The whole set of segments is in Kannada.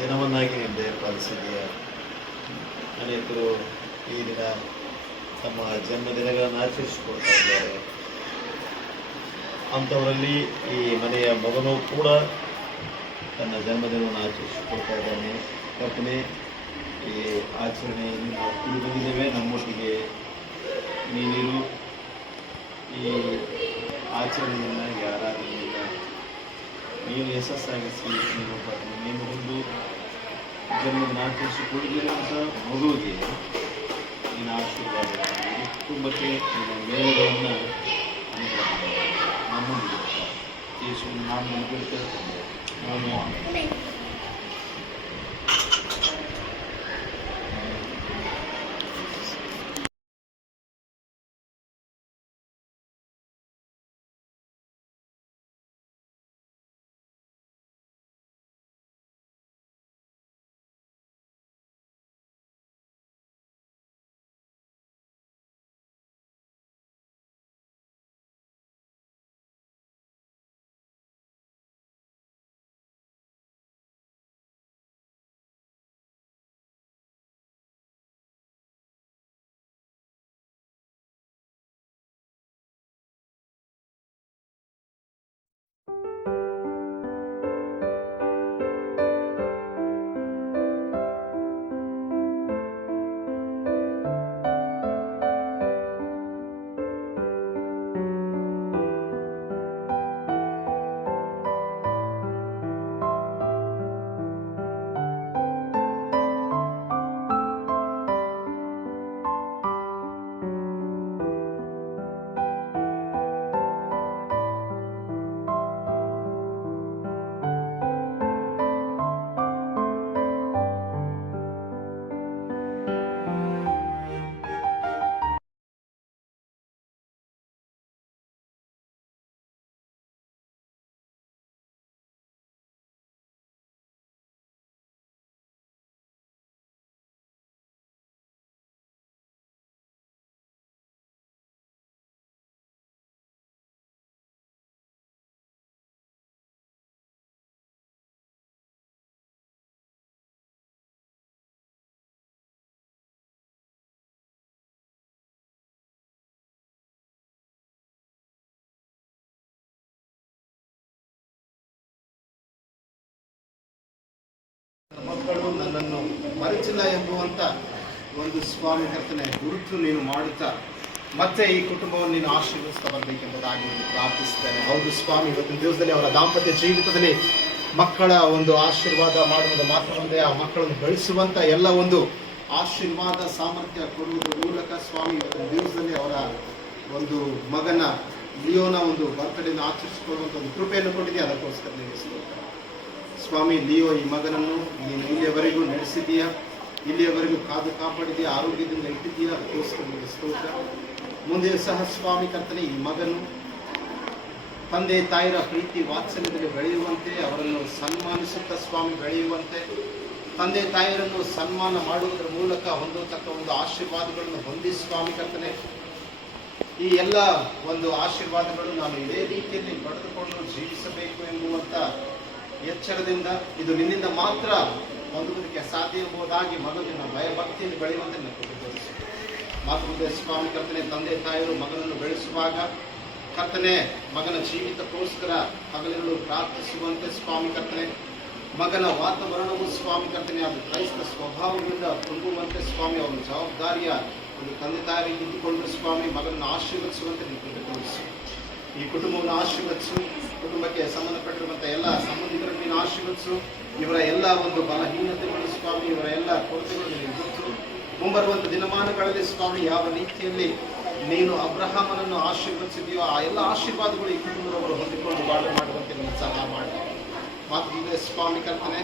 ದಿನವನ್ನಾಗಿ ನೀನು ದಯಪಾಲಿಸಿದೆಯಾ. ಅನೇಕರು ಈ ದಿನ ತಮ್ಮ ಜನ್ಮದಿನಗಳನ್ನು ಆಚರಿಸಿಕೊಳ್ತಾ ಇದ್ದಾರೆ. ಅಂಥವರಲ್ಲಿ ಈ ಮನೆಯ ಮಗನೂ ಕೂಡ ತನ್ನ ಜನ್ಮದಿನವನ್ನು ಆಚರಿಸಿಕೊಳ್ತಾ ಇದ್ದಾನೆ. ಕರ್ತನೇ, ಈ ಆಚರಣೆಯಲ್ಲಿ ನಾವು ಕುಳಿತಿದ್ದೇವೆ, ನಮ್ಮೊಟ್ಟಿಗೆ ನೀನಿರು. ಈ ಆಚರಣೆಯನ್ನು ಆರಾಧನೆಯಿಂದ ನೀನು ಯಶಸ್ಸಾಗಿಸಿ ನೀನು ಒಂದು ಜನ್ಮದಿನ ಆಚರಿಸಿಕೊಳ್ಳಿರುವಂಥ ಮಗುವಿಗೆ ನಿನ್ನ ಆಶೀರ್ವಾದ, ಕುಟುಂಬಕ್ಕೆ ನಿನ್ನ ಮೇಲುಗಳನ್ನು ನಮ್ಮೊಂದಿಗೆ ಯೇಸು ನಾಮದಲ್ಲಿ ಬೇಡ್ಕೊಳ್ತೇನೆ. ಆಮೆನ್. ಮಕ್ಕಳು ನನ್ನನ್ನು ಮರೆತಿಲ್ಲ ಎಂಬುವಂಥ ಒಂದು ಸ್ವಾಮಿ ಕರ್ತನೆ ಗುರುತು ನೀನು ಮಾಡುತ್ತಾ ಮತ್ತೆ ಈ ಕುಟುಂಬವನ್ನು ನೀನು ಆಶೀರ್ವದಿಸ್ತಾ ಬರಬೇಕೆಂಬುದಾಗಿ ಪ್ರಾರ್ಥಿಸ್ತೇನೆ. ಹೌದು ಸ್ವಾಮಿ, ಇವತ್ತಿನ ದಿವಸದಲ್ಲಿ ಅವರ ದಾಂಪತ್ಯ ಜೀವಿತದಲ್ಲಿ ಮಕ್ಕಳ ಒಂದು ಆಶೀರ್ವಾದ ಮಾಡುವುದು ಮಾತ್ರವಲ್ಲದೆ ಆ ಮಕ್ಕಳನ್ನು ಬೆಳೆಸುವಂಥ ಎಲ್ಲ ಒಂದು ಆಶೀರ್ವಾದ ಸಾಮರ್ಥ್ಯ ಕೊಡುವುದರ ಮೂಲಕ ಸ್ವಾಮಿ ಇವತ್ತಿನ ದಿವಸದಲ್ಲಿ ಅವರ ಒಂದು ಮಗನ ಲಿಯೋನ ಒಂದು ಬರ್ತ್ಡೇನ ಆಚರಿಸಿಕೊಳ್ಳುವಂಥ ಒಂದು ಕೃಪೆಯನ್ನು ಕೊಟ್ಟಿದೆ. ಅದಕ್ಕೋಸ್ಕರ ನೀವು ಸ್ವಾಮಿ, ಲಿಯೋ ಈ ಮಗನನ್ನು ನೀನು ಇಲ್ಲಿಯವರೆಗೂ ನಡೆಸಿದೀಯಾ, ಇಲ್ಲಿಯವರೆಗೂ ಕಾದು ಕಾಪಾಡಿದೆಯಾ, ಆರೋಗ್ಯದಿಂದ ಇಟ್ಟಿದ್ದೀಯಾ. ಅದಕ್ಕೋಸ್ಕರ ನಿಮಗೆ ಸ್ತೋತ್ರ. ಮುಂದೆ ಸಹ ಸ್ವಾಮಿ ಕರ್ತನೆ ಈ ಮಗನು ತಂದೆ ತಾಯಿರ ಪ್ರೀತಿ ವಾತ್ಸಲ್ಯದಲ್ಲಿ ಬೆಳೆಯುವಂತೆ, ಅವರನ್ನು ಸನ್ಮಾನಿಸುತ್ತಾ ಸ್ವಾಮಿ ಬೆಳೆಯುವಂತೆ, ತಂದೆ ತಾಯಿಯರನ್ನು ಸನ್ಮಾನ ಮಾಡುವುದರ ಮೂಲಕ ಹೊಂದತಕ್ಕ ಒಂದು ಆಶೀರ್ವಾದಗಳನ್ನು ಹೊಂದಿ ಸ್ವಾಮಿ ಕರ್ತನೆ, ಈ ಎಲ್ಲ ಒಂದು ಆಶೀರ್ವಾದಗಳು ನಾನು ಇದೇ ರೀತಿಯಲ್ಲಿ ಪಡೆದುಕೊಂಡು ಜೀವಿಸಬೇಕು ಎಂಬುವಂಥ ಎಚ್ಚರದಿಂದ ಇದು ನಿನ್ನಿಂದ ಮಾತ್ರ ಹೊಂದುವುದಕ್ಕೆ ಸಾಧ್ಯ ಎಂಬುದಾಗಿ ಮಗನಿನ ಭಯಭಕ್ತಿಯಲ್ಲಿ ಬೆಳೆಯುವಂತೆ ನನಗೆ ತೋರಿಸಿ. ಮಾತೃ ಸ್ವಾಮಿ ಕರ್ತನೆ, ತಂದೆ ತಾಯಿಯರು ಮಗನನ್ನು ಬೆಳೆಸುವಾಗ ಕರ್ತನೆ ಮಗನ ಜೀವಿತಕ್ಕೋಸ್ಕರ ಹಗಲಿರುಳು ಪ್ರಾರ್ಥಿಸುವಂತೆ ಸ್ವಾಮಿ ಕರ್ತನೆ, ಮಗನ ವಾತಾವರಣವು ಸ್ವಾಮಿ ಕರ್ತನೆ ಅದು ಕ್ರೈಸ್ತ ಸ್ವಭಾವದಿಂದ ತುಂಬುವಂತೆ ಸ್ವಾಮಿ ಅವನ ಜವಾಬ್ದಾರಿಯ ಒಂದು ತಂದೆ ತಾಯಿಗೆ ಇದ್ದುಕೊಂಡು ಸ್ವಾಮಿ ಮಗನನ್ನು ಆಶೀರ್ವದಿಸುವಂತೆ ನೀವು ತೋರಿಸಿ. ಈ ಕುಟುಂಬವನ್ನು ಆಶೀರ್ವದಿಸು, ಕುಟುಂಬಕ್ಕೆ ಸಂಬಂಧಪಟ್ಟಿರುವಂಥ ಎಲ್ಲ ಸಂಬಂಧಿಕರನ್ನು ನೀನು ಆಶೀರ್ವದಿಸು. ಇವರ ಎಲ್ಲ ಒಂದು ಬಲಹೀನತೆಗಳು ಸ್ವಾಮಿ, ಇವರ ಎಲ್ಲ ಕೊರತೆಗಳು ನೀನು ಗುರುತು. ಮುಂಬರುವಂಥ ದಿನಮಾನಗಳಲ್ಲಿ ಸ್ವಾಮಿ ಯಾವ ರೀತಿಯಲ್ಲಿ ನೀನು ಅಬ್ರಹಾಮನನ್ನು ಆಶೀರ್ವದಿಸಿದೆಯೋ ಆ ಎಲ್ಲ ಆಶೀರ್ವಾದಗಳು ಈ ಕುಟುಂಬದವರು ಹೊಂದಿಕೊಂಡು ಬಾಳ್ವೆ ಮಾಡುವಂತೆ ನೀನು ಸಹಾಯ ಮಾಡಿ. ಮಾತುಕತೆ ಸ್ವಾಮಿ ಕರ್ತನೆ,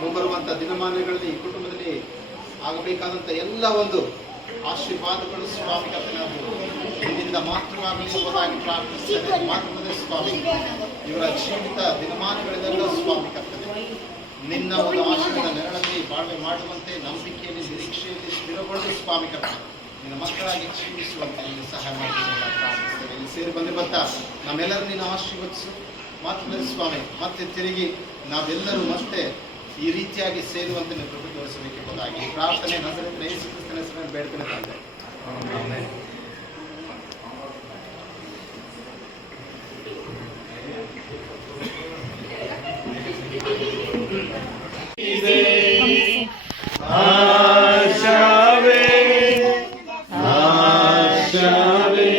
ಮುಂಬರುವಂಥ ದಿನಮಾನಗಳಲ್ಲಿ ಈ ಕುಟುಂಬದಲ್ಲಿ ಆಗಬೇಕಾದಂಥ ಎಲ್ಲ ಒಂದು ಆಶೀರ್ವಾದಗಳು ಸ್ವಾಮಿ ಕರ್ತನೆ ನಿನ್ನಿಂದ ಮಾತ್ರವಾಗಲಿ ಎಂಬುದಾಗಿ ಪ್ರಾರ್ಥಿಸುತ್ತೇನೆ. ಮಾತುಕತೆ ಸ್ವಾಮಿ, ಇವರ ಜೀವಿತ ದಿನಮಾನಗಳೆಲ್ಲ ಸ್ವಾಮಿ ಕರ್ತನೆ ನಿನ್ನ ಒಂದು ಆಶೀರ್ವಾದ ನೆರಳಲ್ಲಿ ಬಾಳ್ವೆ ಮಾಡುವಂತೆ, ನಂಬಿಕೆಯಲ್ಲಿ ನಿರೀಕ್ಷೆಯಲ್ಲಿ ಸ್ಥಿರಗೊಂಡು ಸ್ವಾಮಿ ಕರ್ತನೆ ನಿನ್ನ ಮಕ್ಕಳಾಗಿ ಜೀವಿಸುವಂತೆ ನೀನು ಸಹಾಯ ಮಾಡಿ ಪ್ರಾರ್ಥಿಸ್ತೇವೆ. ಇಲ್ಲಿ ಸೇರಿ ಬಂದಿರುವಂಥ ನಮ್ಮೆಲ್ಲರೂ ನೀನು ಆಶೀರ್ವದಿಸು. ಮಾತುಕತೆ ಸ್ವಾಮಿ, ಮತ್ತೆ ತಿರುಗಿ ನಾವೆಲ್ಲರೂ ಮತ್ತೆ ಈ ರೀತಿಯಾಗಿ ಸೇರುವಂತೆ ನೀವು ಕೃಪೆ ತೋರಿಸಬೇಕೆಂಬುದಾಗಿ ಈ ಪ್ರಾರ್ಥನೆ ನಜರೇತಿನ ಯೇಸು ಕ್ರಿಸ್ತನ ಹೆಸರಿನಲ್ಲಿ ಬೇಡ್ತೇನೆ ತಂದೆ. ಆಮೆನ್. ಆಶಾವೇ ಆಶಾವೇ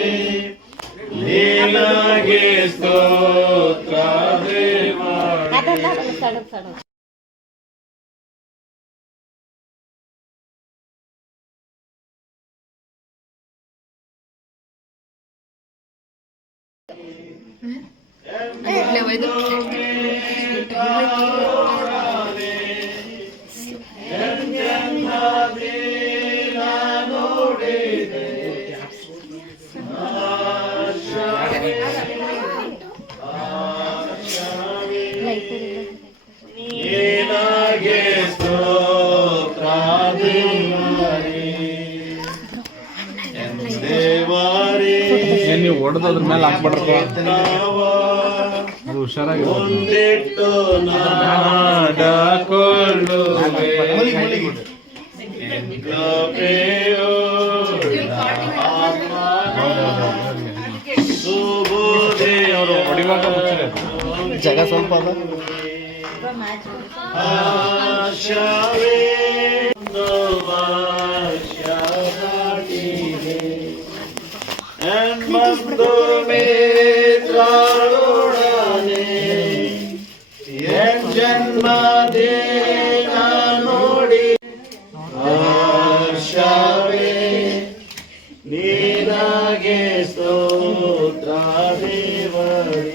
ನಿನಗೆ ಸ್ತೋತ್ರವೇ ಮಾಡಿ. ನೀವು ಹೊಡೆದು ಅದ್ರ ಮೇಲೆ ಹಾಕ್ಬಿಡ್ರಪ್ಪ, ಅದು ಹುಷಾರಾಗಿ ಅವರು ಹೊಡಿವಾಗ ಮುಚ್ಚಿದೆ ಜಾಗ ಸ್ವಲ್ಪ ಅದ. ನೋಡಿ ಆಶಾವೇ ನೀನಾಗೆ ಸ್ತೋತ್ರ ದೇವರೇ.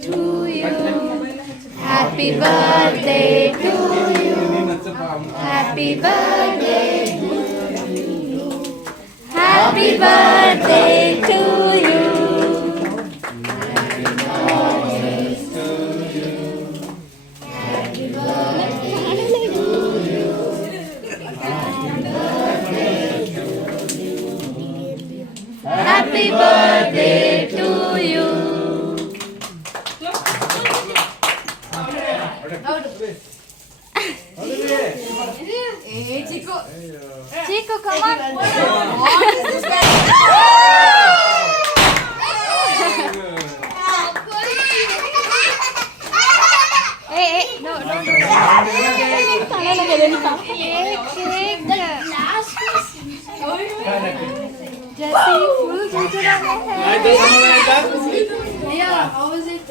To you, happy birthday to you, happy birthday to you, happy birthday to you, happy birthday to you, happy birthday to you, happy birthday to you. Chico, come on. What is this? Hey, no. Jesse, full future of my hair. Yeah, how was it?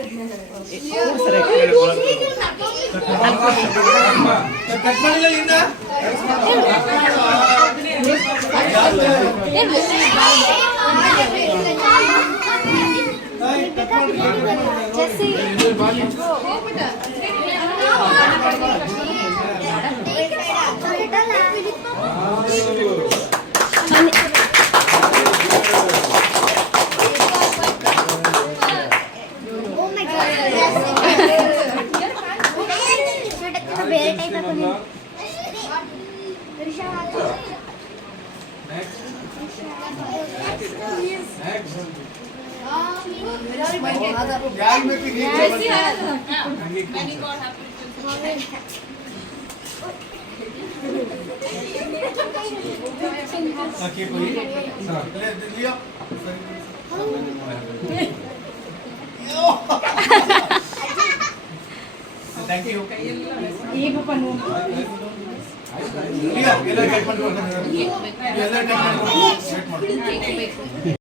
Jesse, Thank you.